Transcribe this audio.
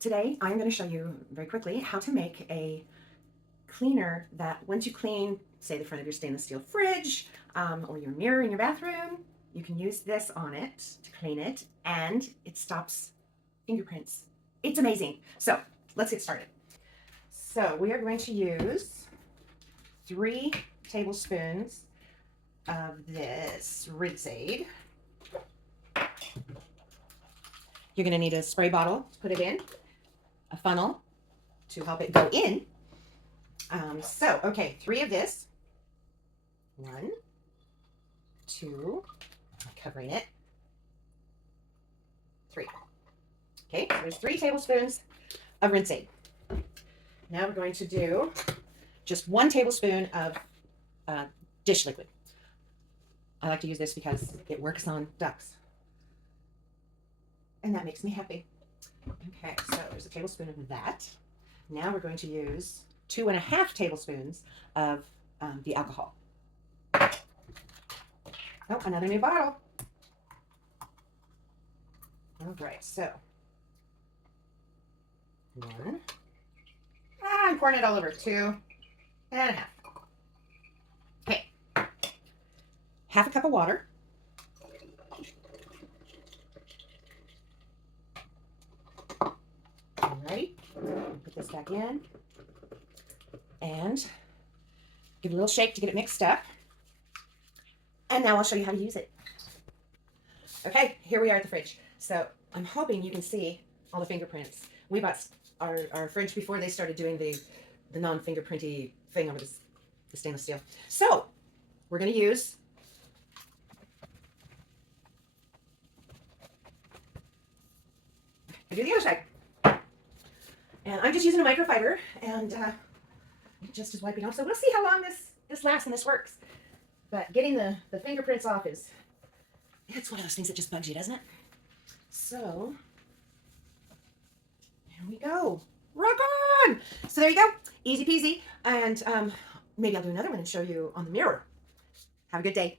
Today, I'm going to show you very quickly how to make a cleaner that once you clean, say the front of your stainless steel fridge or your mirror in your bathroom, you can use this on it to clean it and it stops fingerprints. It's amazing. So let's get started. So we are going to use 3 tablespoons of this Rinse Aid. You're going to need a spray bottle to put it in, a funnel to help it go in. Okay, 3 of this. 1, 2, covering it. 3. Okay, so there's 3 tablespoons of Rinse Aid. Now we're going to do just 1 tablespoon of dish liquid. I like to use this because it works on ducks. And that makes me happy. Okay, so there's a tablespoon of that. Now we're going to use 2.5 tablespoons of the alcohol. Oh, another new bottle. All right, so 1. I'm pouring it all over. 2.5. Okay, half a cup of water. Alrighty, put this back in and give it a little shake to get it mixed up. And now I'll show you how to use it. Okay, here we are at the fridge. So I'm hoping you can see all the fingerprints. We bought our fridge before they started doing the non-fingerprinty thing over the stainless steel. So we're going to use do the other side. And I'm just using a microfiber and it just is wiping off. So we'll see how long this lasts and this works. But getting the fingerprints off it's one of those things that just bugs you, doesn't it? So here we go. Rock on! So there you go. Easy peasy. And maybe I'll do another one and show you on the mirror. Have a good day.